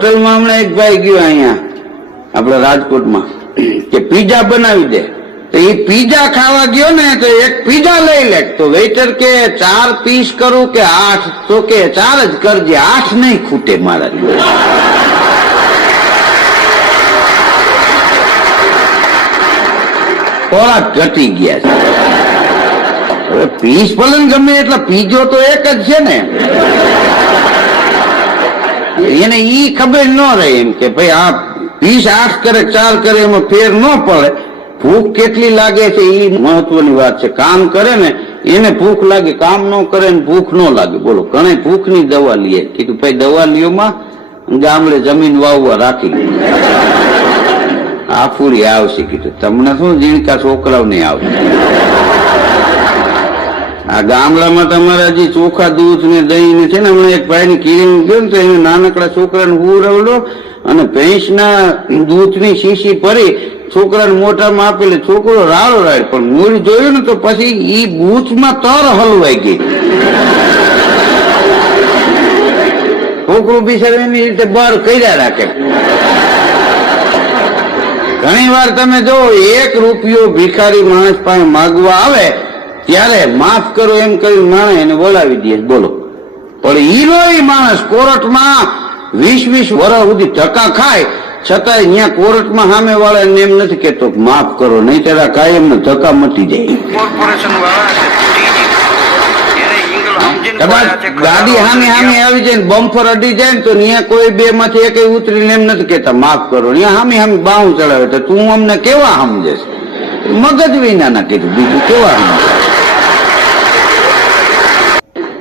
હોટલમાં હમણાં એક ભાઈ ગયો અહીંયા આપડે રાજકોટમાં કે પીઝા બનાવી દે, તો એ પીઝા ખાવા ગયો ને તો એક પીઝા લઈ લે, તો વેઇટર કે 4 પીસ કરું કે 8? તો કે 4 જ કરજે, 8 નહીં ખૂટે મારા. ખોરાક ઘટી ગયા છે. હવે પીસ ભલે ગમે એટલે પીજો તો એક જ છે ને. એને ઈ ખબર ન રહે એમ કે ભાઈ આ પીસ 8 કરે 4 કરે એમાં ફેર ન પડે. ભૂખ કેટલી લાગે છે એ મહત્વની વાત છે. કામ કરે ને એને ભૂખ લાગે, કામ ન કરે ને ભૂખ ન લાગે. બોલો, ઘણે ભૂખની દવા લઈએ. કીધું ભાઈ દવા લ્યોમાં ગામડે જમીન વાવવા રાખી. આ પૂરી આવશે. કીધું તમને શું જીણકા છોકરાઓ નહીં આવે. આ ગામડામાં તમારે હજી ચોખા દૂધ ને દહીં ને છે ને, હમણાં એક ભાઈ ની કિરીને ગયો ને તો એને નાનકડા છોકરાને હુરવડો અને ભેંસના દૂધની શીશી ભરી છોકરાને મોઢામાં આપેલી. છોકરો રાડો રાડ, પણ મૂળ જોયું ને તો પછી ઈ બૂથમાં તર હલવાઈ ગઈ. છોકરું બિચારું એની રીતે બહાર કર્યા રાખે. ઘણી વાર તમે જો 1 રૂપિયો ભિખારી માણસ પાસે માગવા આવે ત્યારે માફ કરો એમ કરી માણસ એને બોલાવી દે. બોલો, પણ હીરો માણસ કોર્ટમાં 20-20 વર્ષ સુધી ધક્કા ખાય છતાં અહીંયા કોર્ટમાં સામે વાળા એમ નથી કેતો માફ કરો, નહીં ત્યારે કાયમ ને ધક્કા મટી જાય. કદાચ ગાડી સામે આવી જાય ને બમ્ફર અડી જાય ને તો ત્યાં કોઈ 2 માંથી એક ઉતરીને એમ નથી કેતા માફ કરો. ત્યાં સામે બાહું ચડાવે તો તું અમને કેવા સમજે? મગજ વિના ના કીધું, બીજું કેવા સમજે?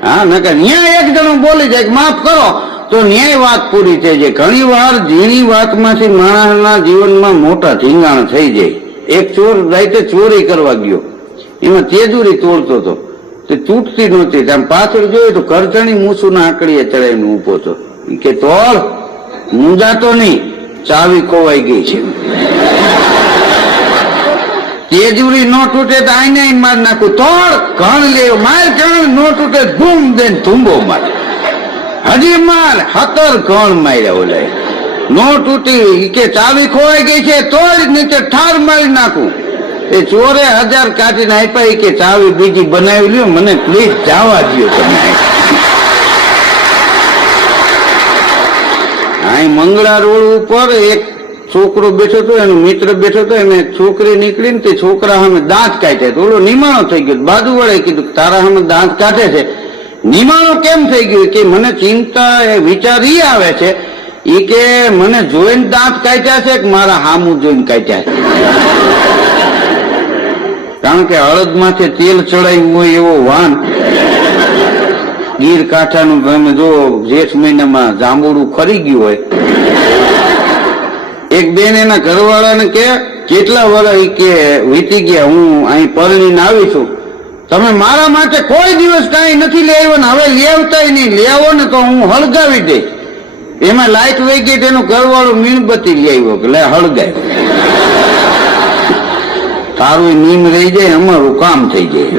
હા, નકર ન્યાય એક જણો બોલી જાય માફ કરો તો ન્યાય વાત પૂરી થઈ જાય. ઘણી વાર ઝીણી વાતમાંથી માણસના જીવનમાં મોટા ધીંગાણ થઈ જાય. એક ચોર રાતે ચોરી કરવા ગયો, એમાં તેજુરી તોડતો હતો, તે તૂટતી નહોતી. આમ પાછળ જોયું તો કરચણી મૂછુના આંકડીએ ચડાવીને ઉભો હતો. કે તોડ, મૂંઝાતો નહીં, ચાવી ખોવાઈ ગઈ છે. તેજુરી ન તૂટે તો આઈને માર નાખું. તોડ, ઘણ લેવો, માર ઘણ ન તૂટે ધૂમ દઈને ધૂંબો માર. હજી માર 17 ઘણ માર્યા. ઓલા નો તૂટી કે ચાવી ખોવાઈ ગઈ છે તો જ નીચે ઠાર મારી નાખું. એ ચોરે 1000 કાઢીને આપ્યા કે ચાવી બીજી બનાવી લ્યો, મને પ્લીઝ જવા દો તમે. અહીં મંગળા રોડ ઉપર એક છોકરો બેઠો હતો, એનો મિત્ર બેઠો હતો, એને છોકરી નીકળી ને તે છોકરા સામે દાંત કાઢ્યા. તો ઓલો નિમાણો થઈ ગયો. બાજુ વાળાએ કીધું તારા સામે દાંત કાઢે છે. નિમાણો કેમ થઈ ગયું? કે મને ચિંતા એ વિચાર ઈ આવે છે એ કે મને જોઈને દાંત કાઢ્યા છે કે મારા હામું જોઈને કાઢ્યા છે. કારણ કે હળદ માથે તેલ ચડાવ્યું હોય એવો વાન. ગીર કાંઠાનું તમે જો જેઠ મહિનામાં જાંબુડું ખરી ગયું હોય. એક બેન એના ઘરવાળાને કે કેટલા વર્ષ કે વીતી ગયા હું અહીં પરણીને આવી છું, તમે મારા માટે કોઈ દિવસ કાંઈ નથી લઈ આવ્યો ને હવે લઈ આવતાય નહીં. લઈ આવો ને તો હું હળગાવી દઈશ. એમાં લાઈટ વહી ગઈ, તેનું ઘરવાળું મીણબત્તી લઈ આવ્યો કે લે હળગાય. તારું નીમ રહી જાય, અમારું કામ થઈ જાય.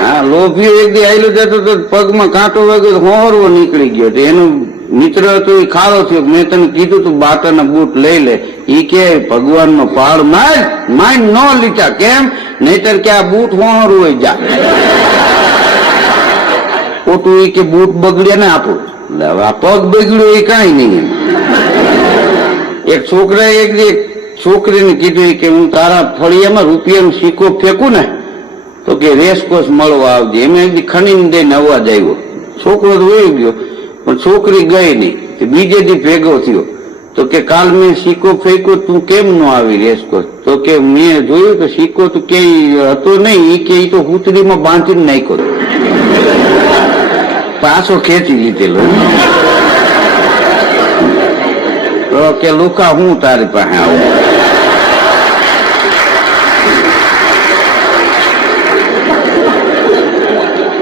હા, લોભીઓ એક દી આવેલો જતો તો પગમાં કાંટો વાગ્યો, હોરવો નીકળી ગયો. એનું મિત્ર હતો એ ખારો થયો. મેં તને કીધું તું બાટાના બૂટ લઈ લે. ઈ કે ભગવાનનો પાડ માઇન ન લીધા. કેમ? નહીતર કે આ બૂટ હોરું હોય જા ખોટું. એ કે બૂટ બગડ્યા ને આપણું, આ પગ બગડ્યો એ કઈ નહીં. એક છોકરાએ એક છોકરીને કીધું કે હું તારા ફળિયામાં રૂપિયાનો સિક્કો ફેંકું ને તો કે રેસકોર્સ મળવા આવજે. એમને એક દી ખણીને દઈને અવાજ આવ્યો. છોકરો તો વહી ગયો પણ છોકરી ગઈ નહીં. બીજે દી ભેગો થયો તો કે કાલ મેં સિક્કો ફેંક્યો, તું કેમ ન આવી રેસકોર્સ? તો કે મેં જોયું તો સિક્કો તો ક્યાંય હતો નહીં. એ કે તો હુતરીમાં બાંધીને નાખ્યો, પાછો ખેંચી લીધેલો. તો કે લુકા હું તારી પાસે આવું.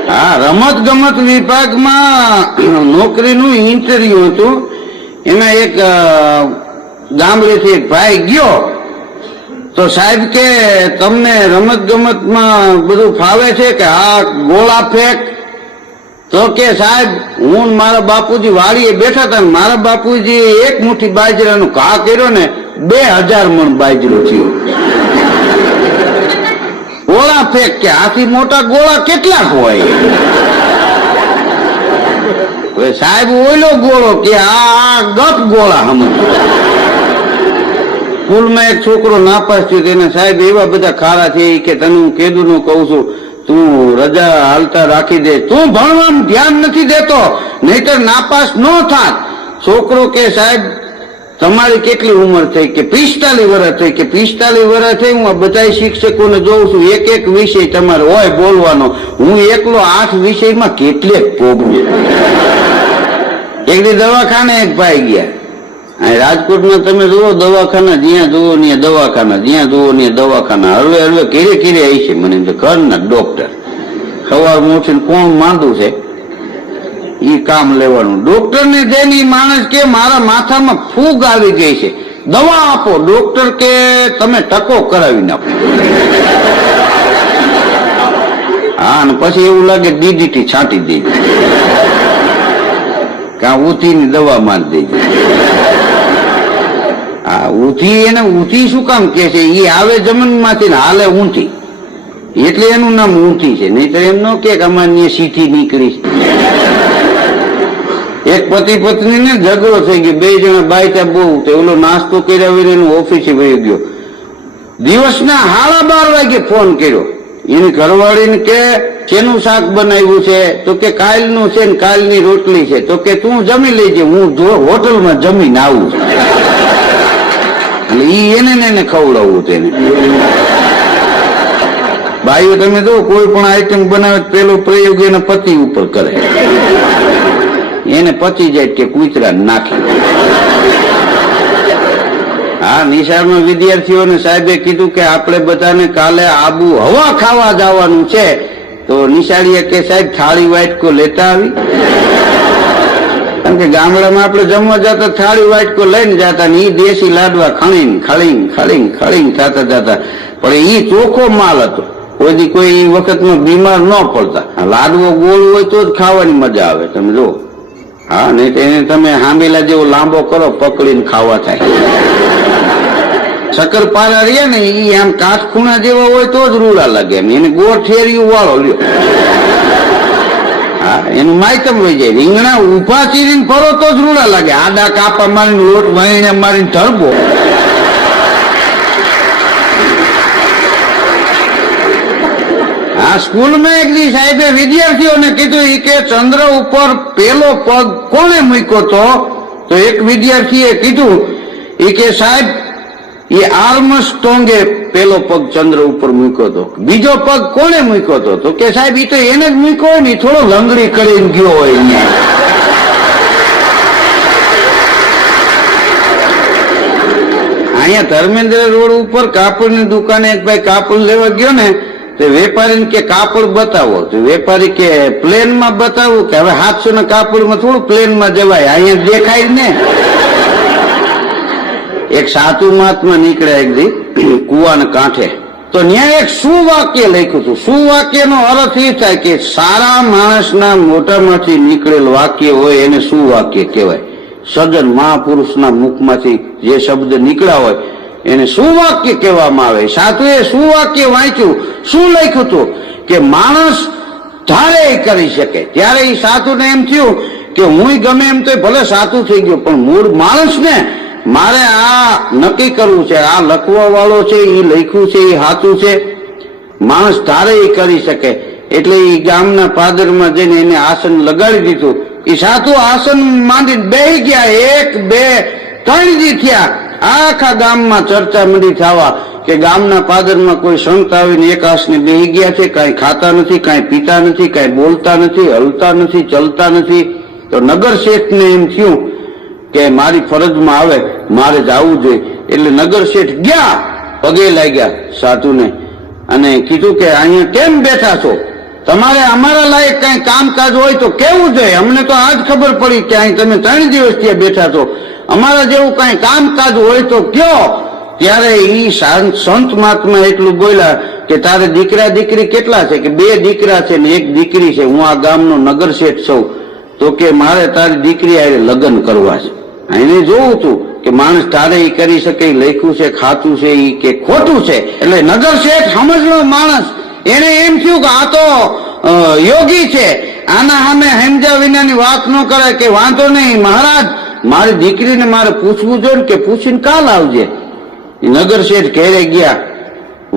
હા, રમત ગમત વિભાગમાં નોકરીનું ઇન્ટરવ્યુ હતું. એમાં એક ગામડેથી એક ભાઈ ગયો તો સાહેબ કે તમને રમત ગમતમાં બધું ફાવે છે કે? હા, ગોળા ફેંક, તો કે સાહેબ હું ને મારા બાપુજી વાડીએ બેઠા હતા, મારા બાપુજી એક મુઠ્ઠી બાજરાનું ઘા કર્યો ને 2000 મણ બાજરો થયો. ગોળા ફેંક કે આથી મોટા ગોળા કેટલાક હોય? સાહેબ ઓઈલો ગોળો કે આ ગપ ગોળા સમજ. સ્કૂલમાં એક છોકરો નાપાસ થયો, તેને સાહેબ એવા બધા ખારા છે કે તને હું કેદું નું કહું છું, તું રજા હાલતા રાખી દે, તું ભણવાનું ધ્યાન નથી દેતો, નહીતર નાપાસ ન થાત. છોકરો કે સાહેબ તમારી કેટલી ઉંમર થઈ? કે 45 વર્ષ થઈ. કે 45 વર્ષ થઈ? હું આ બધા શિક્ષકોને જોઉં છું, એક એક વિષય તમારે હોય બોલવાનો, હું એકલો 8 વિષયમાં કેટલેક ભોગવું. એક દી દવાખાને એક ભાઈ ગયા. રાજકોટમાં તમે જુઓ દવાખાના, જ્યાં જુઓ ને દવાખાના, જ્યાં જુઓ ને દવાખાના, હળવે હળવે ઘેરે ઘેરે આવી છે. મને ઘરના ડોક્ટર સવાર મોઠીને કોણ માંદું છે ઈ કામ લેવાનું. ડોક્ટર ને જઈને માણસ કે મારા માથામાં ફૂગ આવી ગઈ છે, દવા આપો. ડોક્ટર કે તમે ટકો કરાવી નાખો. હા, અને પછી એવું લાગે DDT છાંટી દેજો, કાં ઉથીની દવા મારી દેજો. હા, ઉથી એને ઉથી શું કામ કે છે? એ આવે જમીનમાંથી ને હાલે ઊંઠી, એટલે એનું નામ ઊંઠી છે. નહીતર એમ ન કે અમારી સીધી નીકળી. એક પતિ પત્ની ને ઝઘડો થઈ ગયો, 2 જણા બાયતા બહુ. ઓલો નાસ્તો કર્યા વગર એનું ઓફિસે વહી ગયો. દિવસના 12:30 વાગે ફોન કર્યો. એની ઘરવાળીને કે શેનું શાક બનાવ્યું છે? તો કે કાલનું છે ને કાલની રોટલી છે. તો કે તું જમી લેજે, હું હોટલમાં જમીને આવું છું. એટલે ઈ એને ખવડાવવું તેને. ભાઈઓ તમે જો કોઈ પણ આઈટમ બનાવે પેલો પ્રયોગ એના પતિ ઉપર કરે, એને પચી જાય કે કૂતરા નાખે. હા, નિશાળમાં વિદ્યાર્થીઓને સાહેબે કીધું કે આપણે બધાને કાલે આબુ હવા ખાવા જવાનું છે. તો નિશાળીએ કે સાહેબ થાળી વાટકો લેતા આવી. કારણ કે ગામડામાં આપણે જમવા જતા થાળી વાટકો લઈને જતા ને ઈ દેશી લાડવા ખળીને ખળીને ખળીને ખળીને થતા જતા. પણ ઈ ચોખ્ખો માલ હતો, કોઈ કોઈ વખતમાં બીમાર ન પડતા. લાડવો ગોળ હોય તો જ ખાવાની મજા આવે. તમે જો, હા, નહીં તો એને તમે હાંભેલા જેવો લાંબો કરો, પકડીને ખાવા થાય. શક્કરપારા રહ્યા ને ઈ આમ કાચખૂણા જેવા હોય તો જ રૂડા લાગે. એને ગોળ ઠેરિયું વાળો લ્યો. હા, એનું માયતમ વહી જાય. રીંગણા ઉભા ચીરીને ફરો તો જ રૂડા લાગે. આડા કાપા મારીને લોટ વહીને મારીને ઢરબો. આ સ્કૂલમાં એક દી સાહેબે વિદ્યાર્થીઓને કીધું કે ચંદ્ર ઉપર પેલો પગ કોણે મૂક્યો તો એક વિદ્યાર્થીએ કીધું કે સાહેબ એ આર્મસ્ટ્રોંગે પેલો પગ ચંદ્ર ઉપર મૂક્યો હતો. બીજો પગ કોણે મૂક્યો હતો? તો કે સાહેબ એ તો એને જ મૂક્યો હોય ને, થોડો લંગડી કરીને ગયો હોય. અહીંયા ધર્મેન્દ્ર રોડ ઉપર કાપડની દુકાને એક ભાઈ કાપડ લેવા ગયો ને, તો વેપારીને કે કાપડ બતાવો. તો વેપારી કે પ્લેનમાં બતાવું. કે હવે 700 ના કાપડમાં થોડું પ્લેનમાં જવાય, અહીંયા દેખાય ને. એક સાધુ મહાત્મા નીકળ્યા એક દી કુવાના કાંઠે. તો ત્યાં એક સુવાક્ય લખ્યું હતું. સુવાક્યનો અર્થ એ થાય કે સારા માણસના મોઢામાંથી નીકળેલ વાક્ય હોય એને સુવાક્ય કહેવાય. સજ્જન મહાપુરુષના મુખમાંથી જે શબ્દ નીકળ્યા હોય એને સુવાક્ય કહેવામાં આવે. સાધુએ સુવાક્ય વાંચ્યું. શું લખ્યું હતું? કે માણસ ધારે કરી શકે. ત્યારે એ સાધુને એમ થયું કે હું ગમે એમ તો ભલે સાધુ થઈ ગયો, પણ મૂળ માણસ ને મારે આ નક્કી કરવું છે. આ લખવા વાળો છે એ લખ્યું છે એ સાચું છે. માણસ ધારે એ કરી શકે. એટલે એ ગામના પાદરમાં જઈને એને આસન લગાડી દીધું. એ સાધુ આસન માંડીને બેહી ગયા. 1 2 3 દી થયા. આખા ગામમાં ચર્ચા મંડી થવા કે ગામના પાદરમાં કોઈ સંત આવીને એક આસને બેહી ગયા છે. કાંઈ ખાતા નથી, કાંઈ પીતા નથી, કાંઈ બોલતા નથી, હલતા નથી, ચલતા નથી. તો નગર શેઠને એમ થયું કે મારી ફરજમાં આવે, મારે જવું જોઈએ. એટલે નગર શેઠ ગયા, પગે લાગ્યા સાધુને અને કીધું કે અહીંયા કેમ બેઠા છો? તમારે અમારા લાયક કઈ કામકાજ હોય તો કેવું જોઈએ. અમને તો આજ ખબર પડી કે અહીં તમે 3 દિવસ ત્યાં બેઠા છો. અમારા જેવું કઈ કામકાજ હોય તો કયો. ત્યારે ઈ સંત મહાત્મા એટલું બોલ્યા કે તારે દીકરા દીકરી કેટલા છે? કે 2 દીકરા છે ને 1 દીકરી છે. હું આ ગામનો નગર શેઠ છું. તો કે મારે તારી દીકરી હારે લગ્ન કરવા છે. એને જોવું તું કે માણસ તારે ઈ કરી શકે, લખ્યું છે, ખાતું છે ઈ કે ખોટું છે. એટલે નગર શેઠ સમજલો માણસ, એને એમ થયું કે આ તો યોગી છે, આના સામે સમજ્યા વિનાની વાત ન કરે. કે વાંધો નહીં મહારાજ, મારી દીકરીને મારે પૂછવું જોઈએ ને, કે પૂછીને કાલ આવજે. નગર શેઠ ઘેરે ગયા,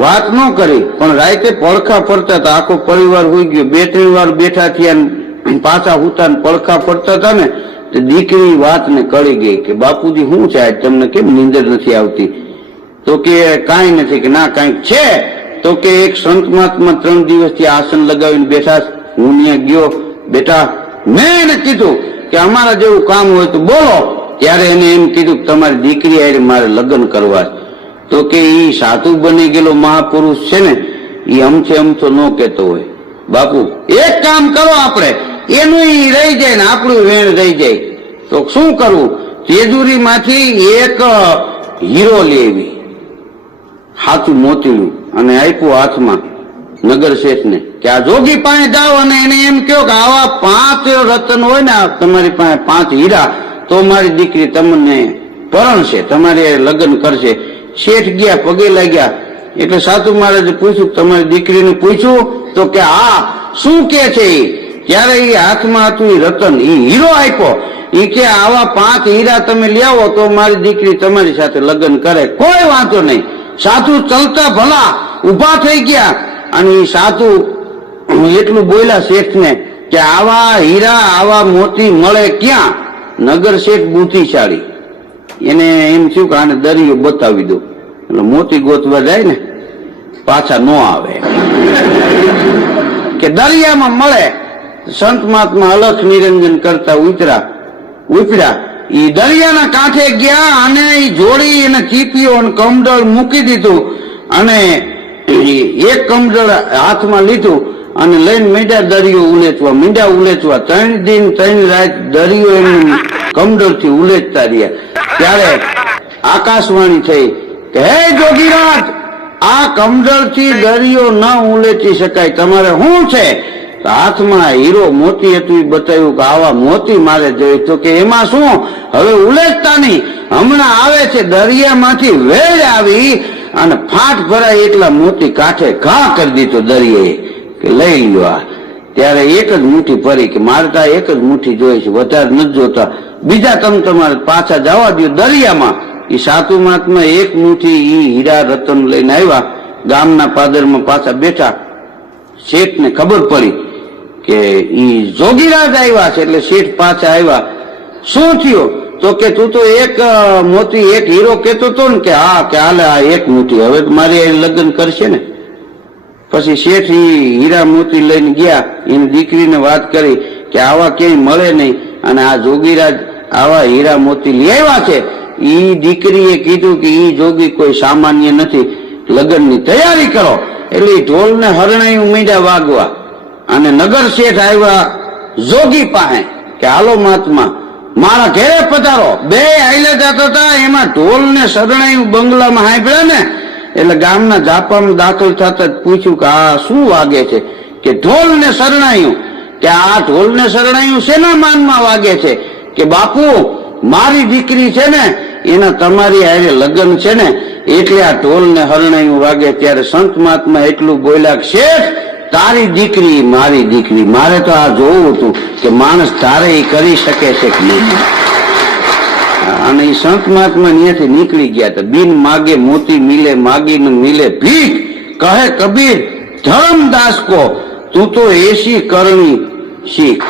વાત ન કરી, પણ રાતે પડખા ફરતા હતા. આખો પરિવાર હોઈ ગયો. 2-3 વાર બેઠા થયા, પાછા હુતા પડખા ફરતા હતા ને, તો દીકરી વાતને કળી ગઈ કે બાપુજી શું છે આજ તમને કેમ નીંદર નથી આવતી? તો કે કાંઈ નથી. કે ના કાંઈક છે. તો કે એક સંત મહાત્મા 3 દિવસથી આસન લગાવીને બેઠા. હું ત્યાં ગયો. બેટા મેં એને કીધું કે અમારા જેવું કામ હોય તો બોલો. ત્યારે એને એમ કીધું કે તમારી દીકરી હારે મારે લગ્ન કરવા. તો કે ઈ સાધુ બની ગયેલો મહાપુરુષ છે ને, ઈ અમથો ન કહેતો હોય. બાપુ એક કામ કરો, આપણે એનું ઈ રહી જાય ને આપણું વેણ રહી જાય. તો શું કરવું? તેજુરી માંથી એક હીરો લેવી, હાથું મોતીનું, અને આપ્યું હાથમાં નગર શેઠને કે આ જોગી પાસે જાઓ અને એને એમ કહો કે આવા 5 રતન હોય ને તમારી પાસે, 5 હીરા, તો મારી દીકરી તમને પરણશે, તમારે લગ્ન કરશે. શેઠ ગયા, પગે લાગ્યા. એટલે સાધુ મહારાજે પૂછ્યું, તમારી દીકરીને પૂછ્યું? તો કે હા. શું કે છે? ત્યારે એ હાથમાં હતું એ રતન, એ હીરો આપ્યો. એ કે આવા 5 હીરા તમે લઈ આવો તો મારી દીકરી તમારી સાથે લગ્ન કરે. કોઈ વાંધો નહીં. સાધુ ચલતા ભલા ઉભા થઈ ગયા, અને એ સાધુ એટલું બોલ્યા શેઠને કે આવા હીરા આવા મોતી મળે ક્યાં? નગર શેઠ બુદ્ધિશાળી, એને એમ થયું કે આને દરિયો બતાવી દો. એટલે મોતી ગોતવા જાય ને, પાછા ન આવે. કે દરિયામાં મળે. સંત મહાત્મા અલખ નિરંજન કરતા ઉપડ્યા. એ દરિયાના કાંઠે ગયા, અને એ જોડી એને ચીપીઓ અને કમડળ મૂકી દીધું, અને એક કમડળ હાથમાં લીધું અને લઈને મીંડા દરિયો ઉલેચવા. 3 દિન 3 રાત દરિયો એનું કમડળથી ઉલેચતા રહ્યા. ત્યારે આકાશવાણી થઈ કે હે જોગીરાજ, આ કમડળથી દરિયો ન ઉલેચી શકાય, તમારે શું છે? હાથમાં હીરો મોતી હતું, બતાવ્યું કે આવા મોતી મારે જોઈએ. તો કે એમાં શું, હવે ઉલેચતા નહીં, હમણાં આવે છે. દરિયામાંથી વેળ આવી અને ફાટ ભરાય એટલા મોતી કાંઠે ઘા કરી દીધો દરિયાએ કે લઈ લો આ. ત્યારે એક જ મુઠ્ઠી ભરી કે મારે તો એક જ મુઠ્ઠી જોઈએ છે, વધારે નથી જોતા. બીજા તમે તમારે પાછા જવા દો દરિયામાં. એ સાધુ મહાત્મા એક મુઠ્ઠી ઈ હીરા રતન લઈને આવ્યા. ગામના પાદરમાં પાછા બેઠા. શેઠને ખબર પડી કે ઈ જોગીરાજ આવ્યા છે. એટલે શેઠ પાછા આવ્યા. શું થયું? તો કે તું તો એક મોતી એક હીરો કેતો હતો ને? કે હા. કે હાલે આ એક મુઠ્ઠી, હવે મારી લગ્ન કરશે ને. પછી શેઠ હીરા મોતી લઈને ગયા, એની દીકરીને વાત કરી કે આવા ક્યાંય મળે નહીં, અને આ જોગીરાજ આવા હીરા મોતી લઈ આવ્યા છે. ઈ દીકરીએ કીધું કે ઈ જોગી કોઈ સામાન્ય નથી, લગ્નની તૈયારી કરો. એટલે ઢોલને હરણાયું મીંડા વાગવા, અને નગર શેઠ આવ્યા જોગી પાસે કે હાલો મહાત્મા મારા ઘેરે પધારો. 2 હાઈલે જતા હતા, એમાં ઢોલને શરણાયું બંગલામાં સાંભળ્યા ને, એટલે ગામના ઝાપામાં દાખલ થતા પૂછ્યું કે આ શું વાગે છે? કે ઢોલને શરણાયું. કે આ ઢોલને શરણાયું શેના માનમાં વાગે છે? કે બાપુ મારી દીકરી છે ને, એના તમારી હારે લગ્ન છે ને, એટલે આ ઢોલને હરણાયું વાગે. ત્યારે સંત મહાત્મા એટલું બોલ્યા, શેઠ તારી દીકરી મારી દીકરી, મારે તો આ જોવું હતું કે માણસ તારે એ કરી શકે છે કે નહીં. અને એ સંત મહાત્મા ત્યાંથી નીકળી ગયા હતા. બિન માગે મોતી મિલે, માગીને મિલે ભીખ. કહે કબીર ધર્મદાસ કો તું તો એસી કરણી શીખ.